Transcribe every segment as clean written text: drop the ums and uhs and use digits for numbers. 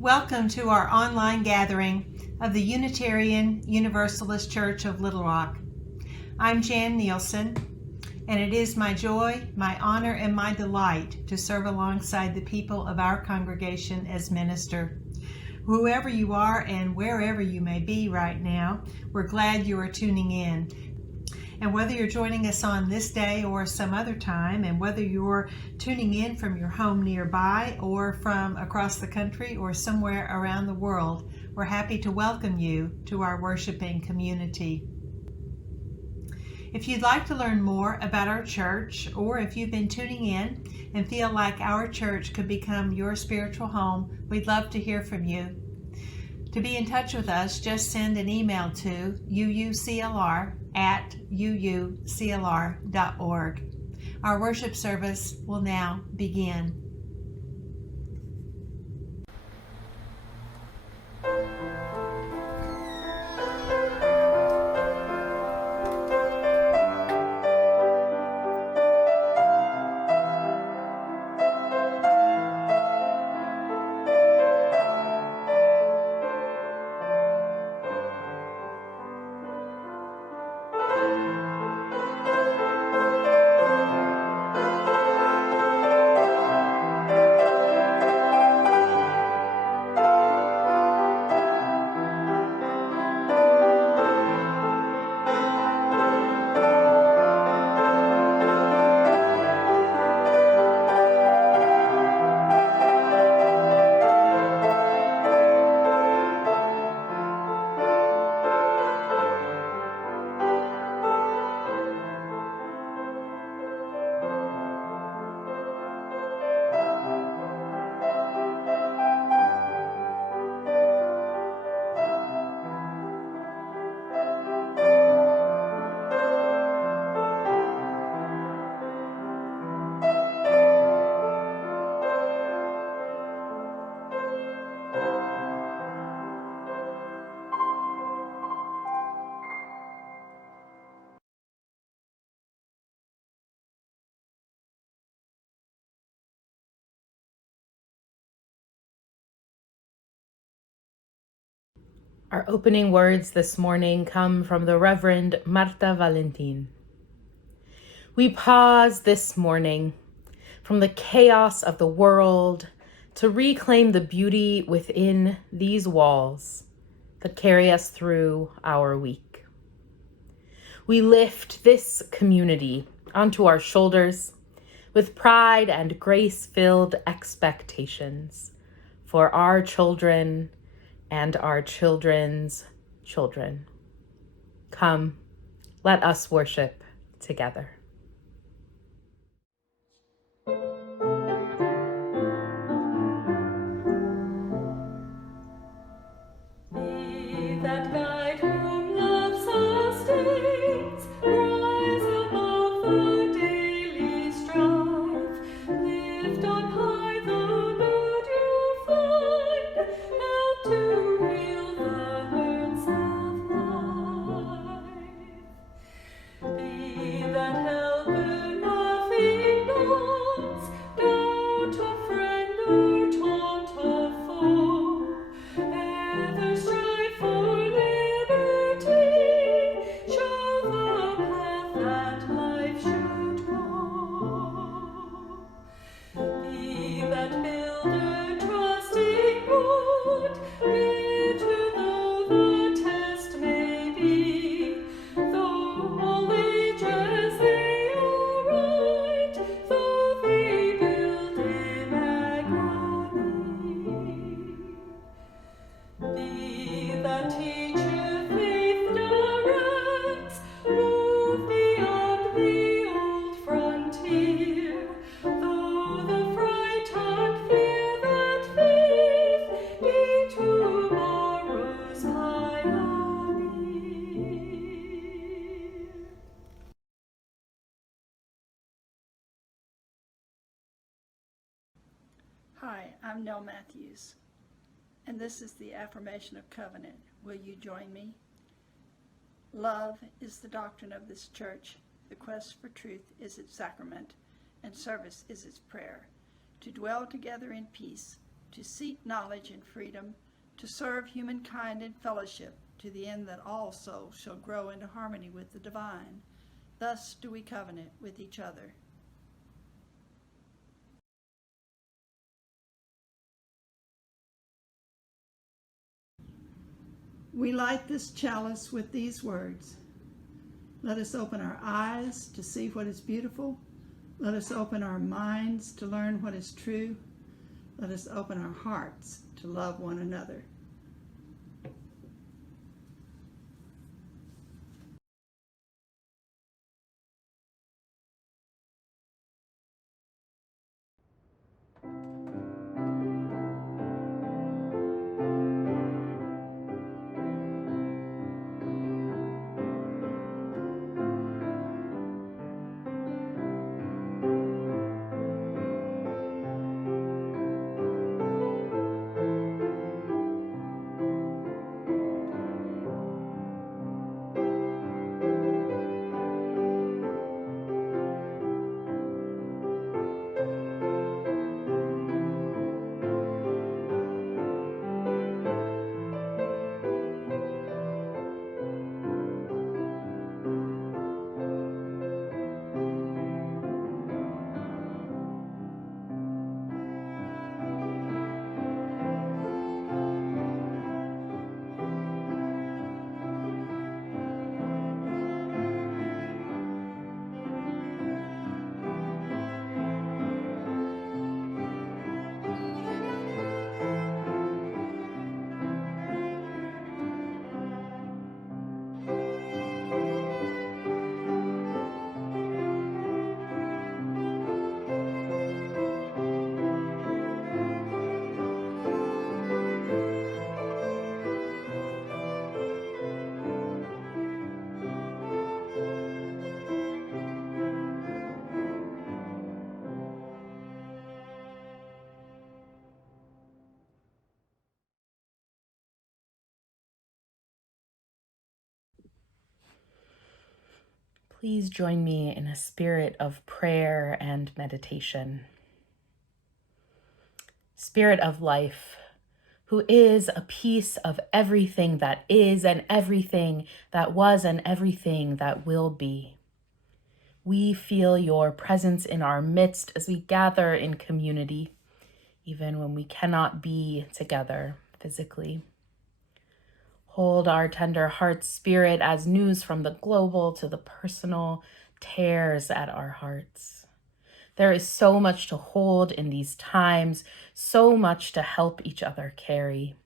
Welcome to our online gathering of the Unitarian Universalist Church of Little Rock. I'm Jan Nielsen, and it is my joy, my honor, and my delight to serve alongside the people of our congregation as minister. Whoever you are and wherever you may be right now, we're glad you are tuning in. And whether you're joining us on this day or some other time, and whether you're tuning in from your home nearby or from across the country or somewhere around the world, we're happy to welcome you to our worshiping community. If you'd like to learn more about our church, or if you've been tuning in and feel like our church could become your spiritual home, we'd love to hear from you. To be in touch with us, just send an email to uuclr@uuclr.org. Our worship service will now begin. Our opening words this morning come from the Reverend Marta Valentin. We pause this morning from the chaos of the world to reclaim the beauty within these walls that carry us through our week. We lift this community onto our shoulders with pride and grace-filled expectations for our children and our children's children. Come, let us worship together. Hi, I'm Nell Matthews, and this is the Affirmation of Covenant. Will you join me? Love is the doctrine of this church. The quest for truth is its sacrament, and service is its prayer. To dwell together in peace, to seek knowledge and freedom, to serve humankind in fellowship, to the end that all souls shall grow into harmony with the divine. Thus do we covenant with each other. We light this chalice with these words. Let us open our eyes to see what is beautiful. Let us open our minds to learn what is true. Let us open our hearts to love one another. Please join me in a spirit of prayer and meditation. Spirit of life, who is a piece of everything that is and everything that was and everything that will be. We feel your presence in our midst as we gather in community, even when we cannot be together physically. Hold our tender heart spirit as news from the global to the personal tears at our hearts. There is so much to hold in these times, so much to help each other carry.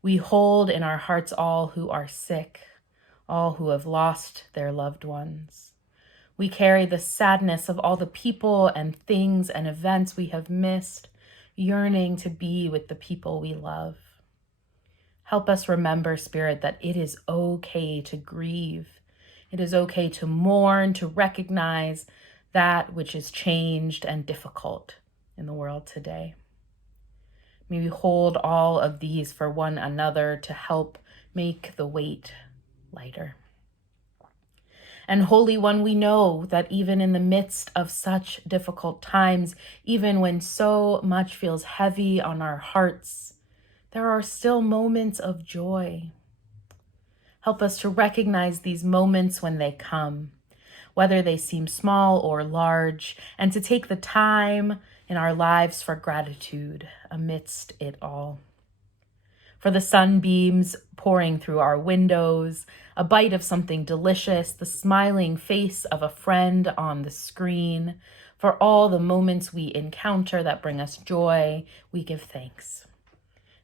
We hold in our hearts all who are sick, all who have lost their loved ones. We carry the sadness of all the people and things and events we have missed, yearning to be with the people we love. Help us remember, Spirit, that it is okay to grieve. It is okay to mourn, to recognize that which is changed and difficult in the world today. May we hold all of these for one another to help make the weight lighter. And Holy One, we know that even in the midst of such difficult times, even when so much feels heavy on our hearts, there are still moments of joy. Help us to recognize these moments when they come, whether they seem small or large, and to take the time in our lives for gratitude amidst it all. For the sunbeams pouring through our windows, a bite of something delicious, the smiling face of a friend on the screen, for all the moments we encounter that bring us joy, we give thanks.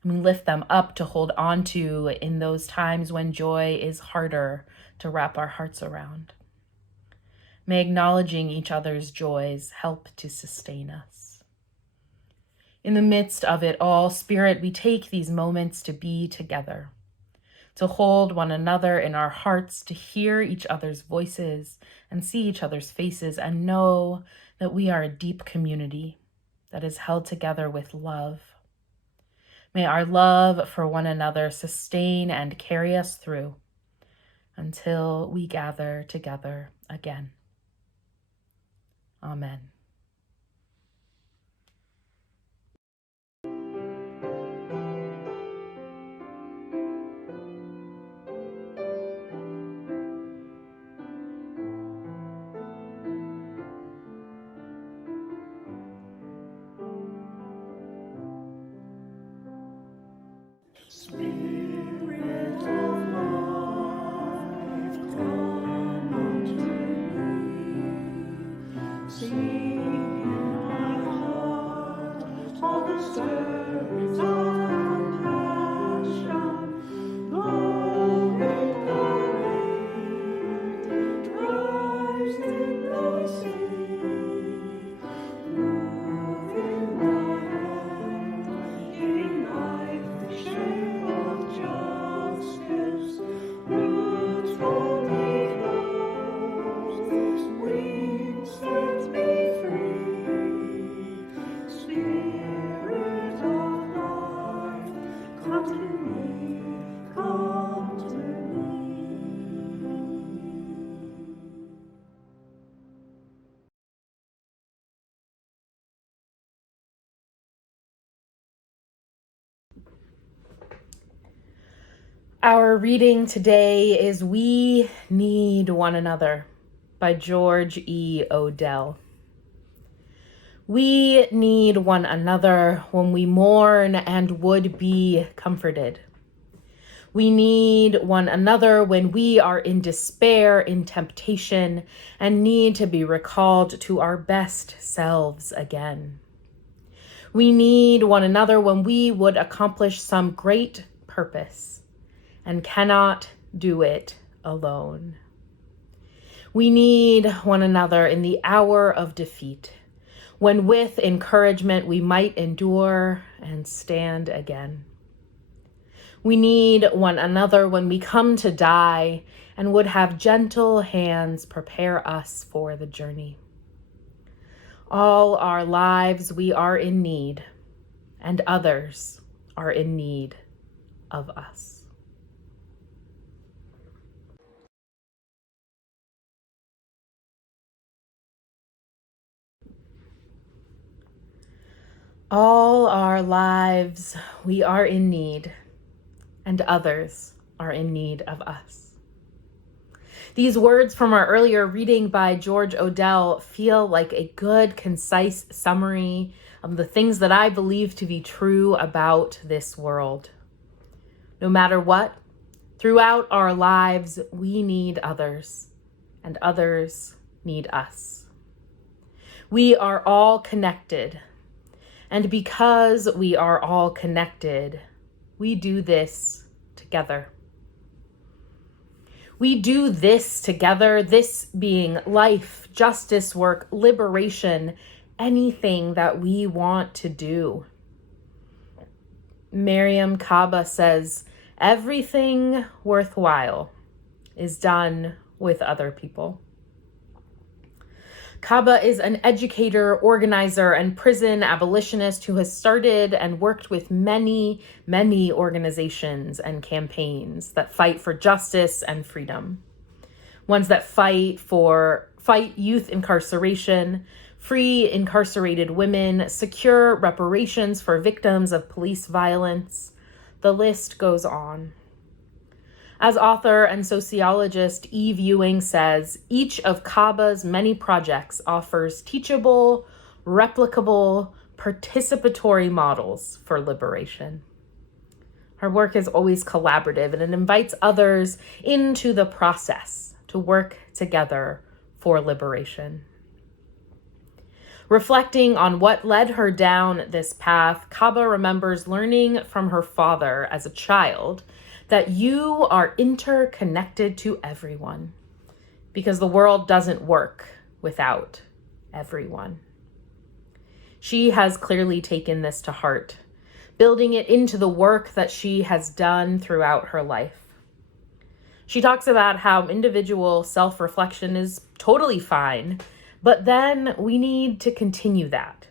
And we lift them up to hold on to in those times when joy is harder to wrap our hearts around. May acknowledging each other's joys help to sustain us. In the midst of it all, Spirit, we take these moments to be together, to hold one another in our hearts, to hear each other's voices and see each other's faces, and know that we are a deep community that is held together with love. May our love for one another sustain and carry us through until we gather together again. Amen. Spirit of life, come unto me. Sing in my heart all the stirrings of compassion. Blowing the wind, drives in the sea. Moving the hand, ignite the shape of justice. Roots beneath roses, wings set me free. Spirit of life, come to me, come to me. Our reading today is We Need One Another by George E. Odell. We need one another when we mourn and would be comforted. We need one another when we are in despair, in temptation, and need to be recalled to our best selves again. We need one another when we would accomplish some great purpose and cannot do it alone. We need one another in the hour of defeat, when with encouragement we might endure and stand again. We need one another when we come to die and would have gentle hands prepare us for the journey. All our lives we are in need, and others are in need of us. All our lives we are in need, and others are in need of us. These words from our earlier reading by George Odell feel like a good, concise summary of the things that I believe to be true about this world. No matter what, throughout our lives, we need others, and others need us. We are all connected. And because we are all connected, we do this together. We do this together, this being life, justice work, liberation, anything that we want to do. Miriam Kaba says, everything worthwhile is done with other people. Kaba is an educator, organizer, and prison abolitionist who has started and worked with many, many organizations and campaigns that fight for justice and freedom. Ones that fight youth incarceration, free incarcerated women, secure reparations for victims of police violence. The list goes on. As author and sociologist Eve Ewing says, each of Kaba's many projects offers teachable, replicable, participatory models for liberation. Her work is always collaborative, and it invites others into the process to work together for liberation. Reflecting on what led her down this path, Kaba remembers learning from her father as a child that you are interconnected to everyone, because the world doesn't work without everyone. She has clearly taken this to heart, building it into the work that she has done throughout her life. She talks about how individual self-reflection is totally fine, but then we need to continue that,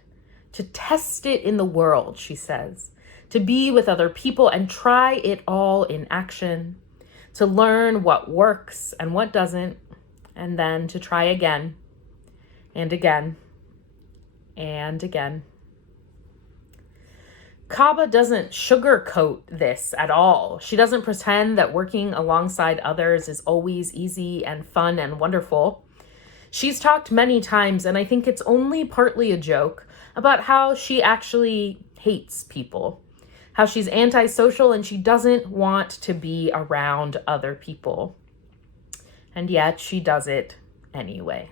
to test it in the world, she says, to be with other people and try it all in action, to learn what works and what doesn't, and then to try again and again and again. Kaba doesn't sugarcoat this at all. She doesn't pretend that working alongside others is always easy and fun and wonderful. She's talked many times, and I think it's only partly a joke, about how she actually hates people. how she's antisocial and she doesn't want to be around other people. And yet she does it anyway.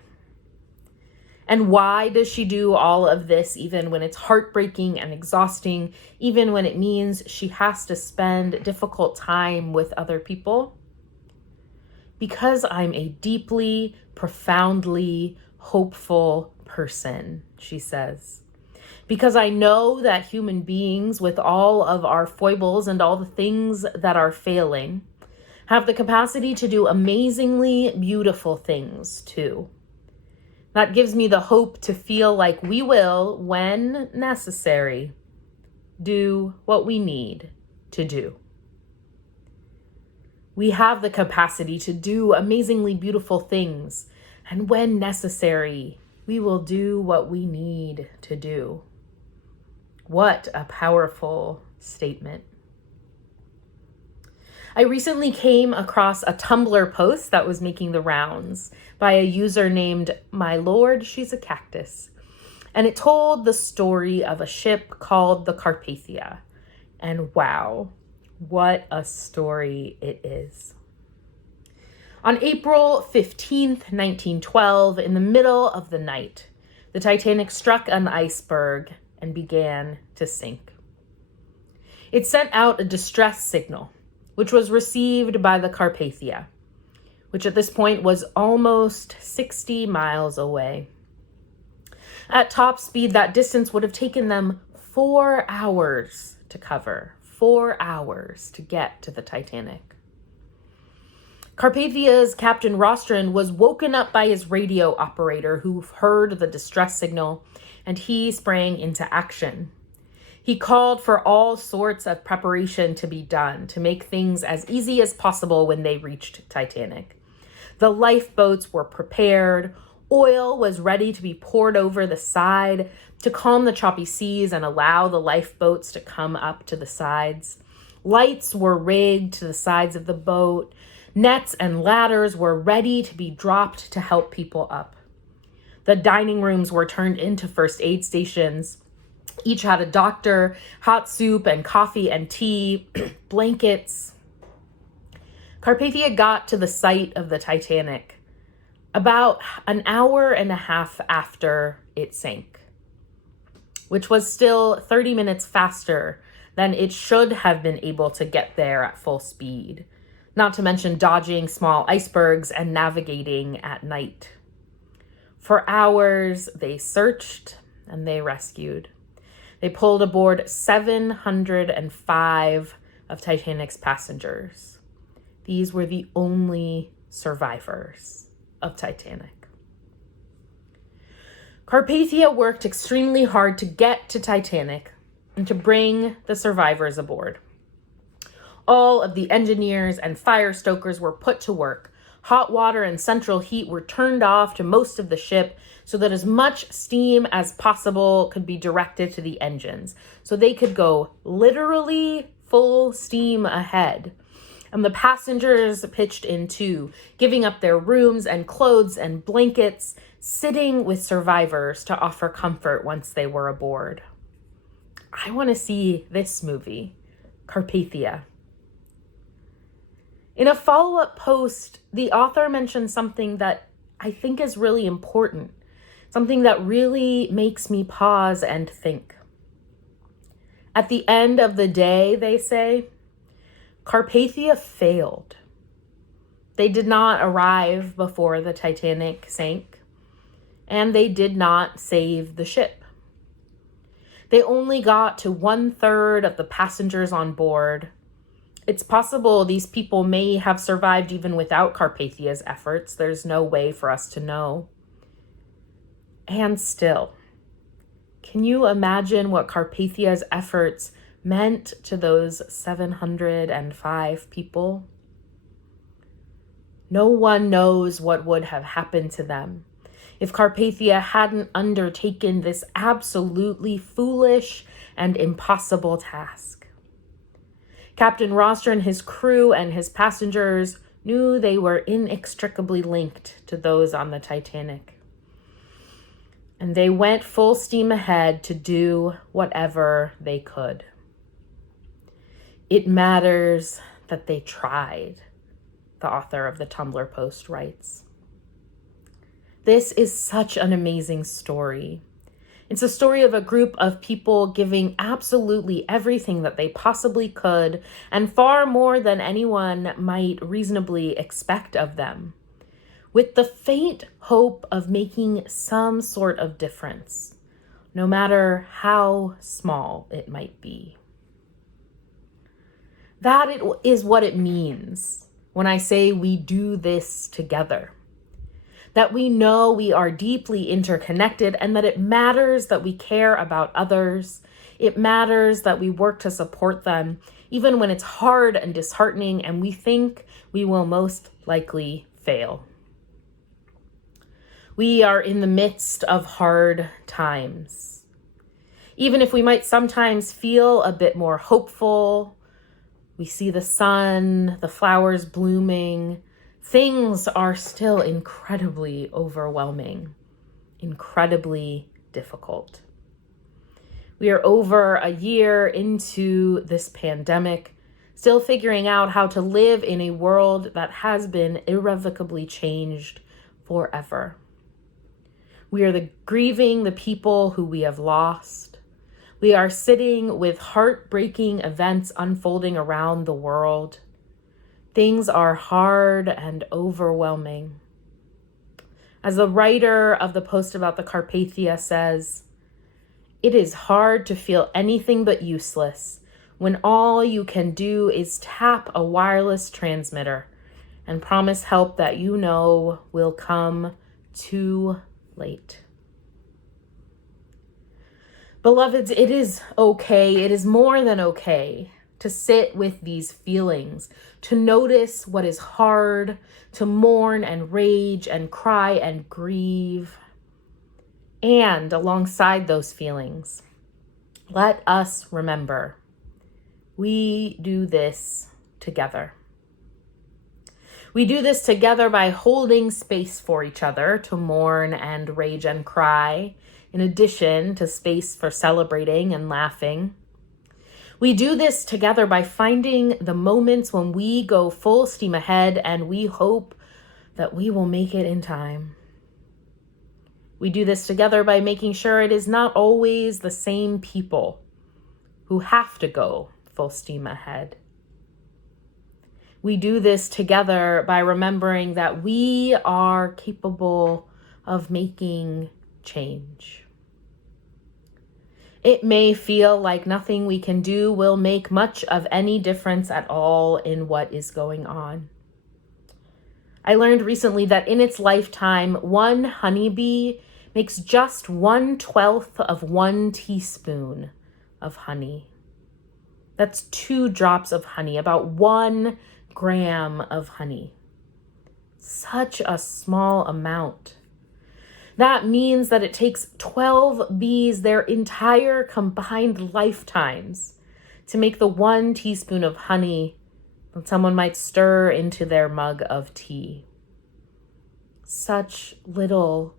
And why does she do all of this, even when it's heartbreaking and exhausting, even when it means she has to spend difficult time with other people? Because I'm a deeply, profoundly hopeful person, she says. Because I know that human beings, with all of our foibles and all the things that are failing, have the capacity to do amazingly beautiful things too. That gives me the hope to feel like we will, when necessary, do what we need to do. We have the capacity to do amazingly beautiful things, and when necessary, we will do what we need to do. What a powerful statement. I recently came across a Tumblr post that was making the rounds by a user named My Lord, She's a Cactus. And it told the story of a ship called the Carpathia. And wow, what a story it is. On April 15th, 1912, in the middle of the night, the Titanic struck an iceberg and began to sink. It sent out a distress signal, which was received by the Carpathia, which at this point was almost 60 miles away. At top speed, that distance would have taken them 4 hours to cover, 4 hours to get to the Titanic. Carpathia's Captain Rostron was woken up by his radio operator who heard the distress signal, and he sprang into action. He called for all sorts of preparation to be done to make things as easy as possible when they reached Titanic. The lifeboats were prepared. Oil was ready to be poured over the side to calm the choppy seas and allow the lifeboats to come up to the sides. Lights were rigged to the sides of the boat. Nets and ladders were ready to be dropped to help people up. The dining rooms were turned into first aid stations. Each had a doctor, hot soup and coffee and tea, blankets. Carpathia got to the site of the Titanic about an hour and a half after it sank, which was still 30 minutes faster than it should have been able to get there at full speed, not to mention dodging small icebergs and navigating at night. For hours, they searched and they rescued. They pulled aboard 705 of Titanic's passengers. These were the only survivors of Titanic. Carpathia worked extremely hard to get to Titanic and to bring the survivors aboard. All of the engineers and fire stokers were put to work. Hot water and central heat were turned off to most of the ship so that as much steam as possible could be directed to the engines, so they could go literally full steam ahead. And the passengers pitched in too, giving up their rooms and clothes and blankets, sitting with survivors to offer comfort once they were aboard. I want to see this movie, Carpathia. In a follow-up post, the author mentioned something that I think is really important, something that really makes me pause and think. At the end of the day, they say, Carpathia failed. They did not arrive before the Titanic sank, and they did not save the ship. They only got to 1/3 of the passengers on board. It's possible these people may have survived even without Carpathia's efforts. There's no way for us to know. And still, can you imagine what Carpathia's efforts meant to those 705 people? No one knows what would have happened to them if Carpathia hadn't undertaken this absolutely foolish and impossible task. Captain Rostron, his crew, and his passengers knew they were inextricably linked to those on the Titanic. And they went full steam ahead to do whatever they could. It matters that they tried, the author of the Tumblr post writes. This is such an amazing story. It's a story of a group of people giving absolutely everything that they possibly could, and far more than anyone might reasonably expect of them, with the faint hope of making some sort of difference, no matter how small it might be. That is what it means when I say we do this together. That we know we are deeply interconnected and that it matters that we care about others. It matters that we work to support them, even when it's hard and disheartening and we think we will most likely fail. We are in the midst of hard times. Even if we might sometimes feel a bit more hopeful, we see the sun, the flowers blooming, things are still incredibly overwhelming, incredibly difficult. We are over a year into this pandemic, still figuring out how to live in a world that has been irrevocably changed forever. We are grieving the people who we have lost. We are sitting with heartbreaking events unfolding around the world. Things are hard and overwhelming. As the writer of the post about the Carpathia says, it is hard to feel anything but useless when all you can do is tap a wireless transmitter and promise help that you know will come too late. Beloveds, it is okay, it is more than okay to sit with these feelings, to notice what is hard, to mourn and rage and cry and grieve. And alongside those feelings, let us remember, we do this together. We do this together by holding space for each other to mourn and rage and cry, in addition to space for celebrating and laughing. We do this together by finding the moments when we go full steam ahead and we hope that we will make it in time. We do this together by making sure it is not always the same people who have to go full steam ahead. We do this together by remembering that we are capable of making change. It may feel like nothing we can do will make much of any difference at all in what is going on. I learned recently that in its lifetime, one honeybee makes just 1/12 of 1 teaspoon of honey. That's 2 drops of honey, about 1 gram of honey. Such a small amount. That means that it takes 12 bees their entire combined lifetimes to make the 1 teaspoon of honey that someone might stir into their mug of tea. Such little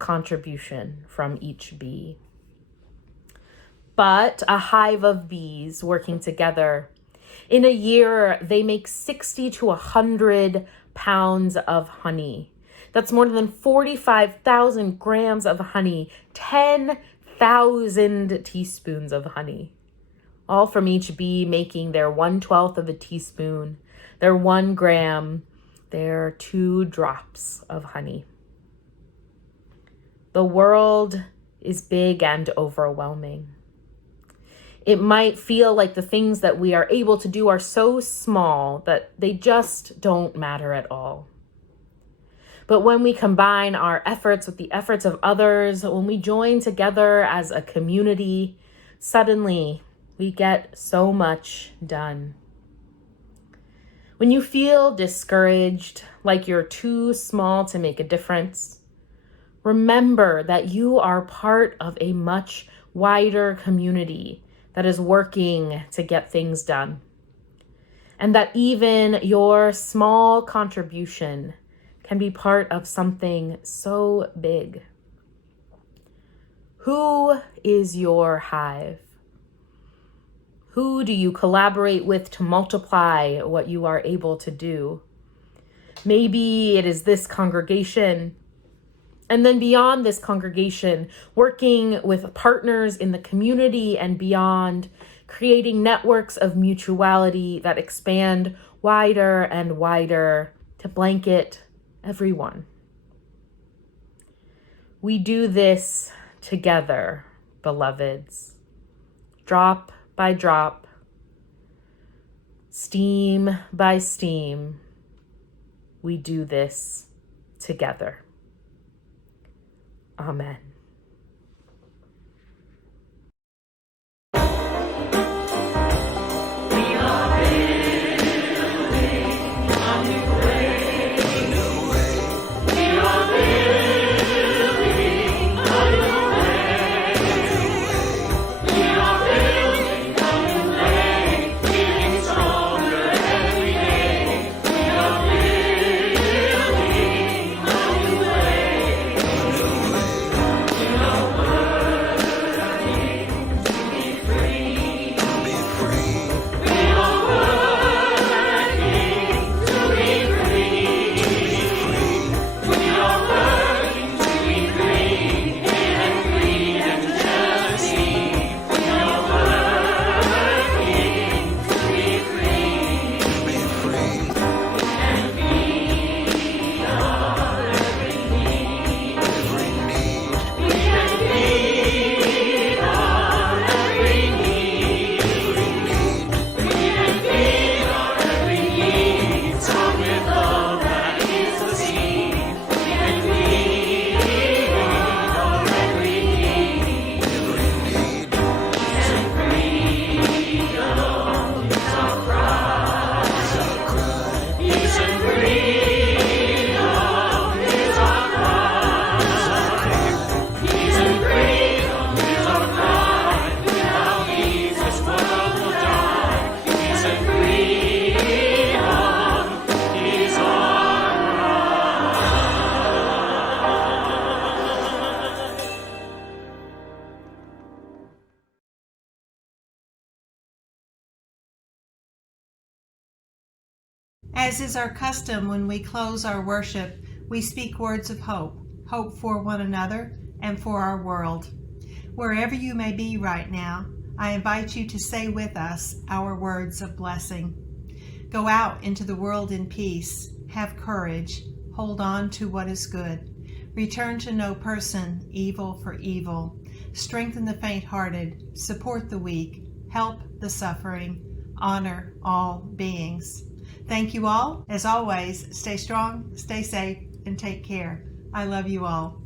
contribution from each bee. But a hive of bees working together, in a year, they make 60 to 100 pounds of honey. That's more than 45,000 grams of honey, 10,000 teaspoons of honey, all from each bee making their 1/12 of a teaspoon, their 1 gram, their 2 drops of honey. The world is big and overwhelming. It might feel like the things that we are able to do are so small that they just don't matter at all. But when we combine our efforts with the efforts of others, when we join together as a community, suddenly we get so much done. When you feel discouraged, like you're too small to make a difference, remember that you are part of a much wider community that is working to get things done. And that even your small contribution can be part of something so big. Who is your hive? Who do you collaborate with to multiply what you are able to do? Maybe it is this congregation. And then beyond this congregation, working with partners in the community and beyond, creating networks of mutuality that expand wider and wider to blanket everyone. We do this together, beloveds, drop by drop, steam by steam. We do this together. Amen. As is our custom when we close our worship, we speak words of hope, hope for one another and for our world. Wherever you may be right now, I invite you to say with us our words of blessing. Go out into the world in peace, have courage, hold on to what is good. Return to no person evil for evil. Strengthen the faint-hearted, support the weak, help the suffering, honor all beings. Thank you all. As always, stay strong, stay safe, and take care. I love you all.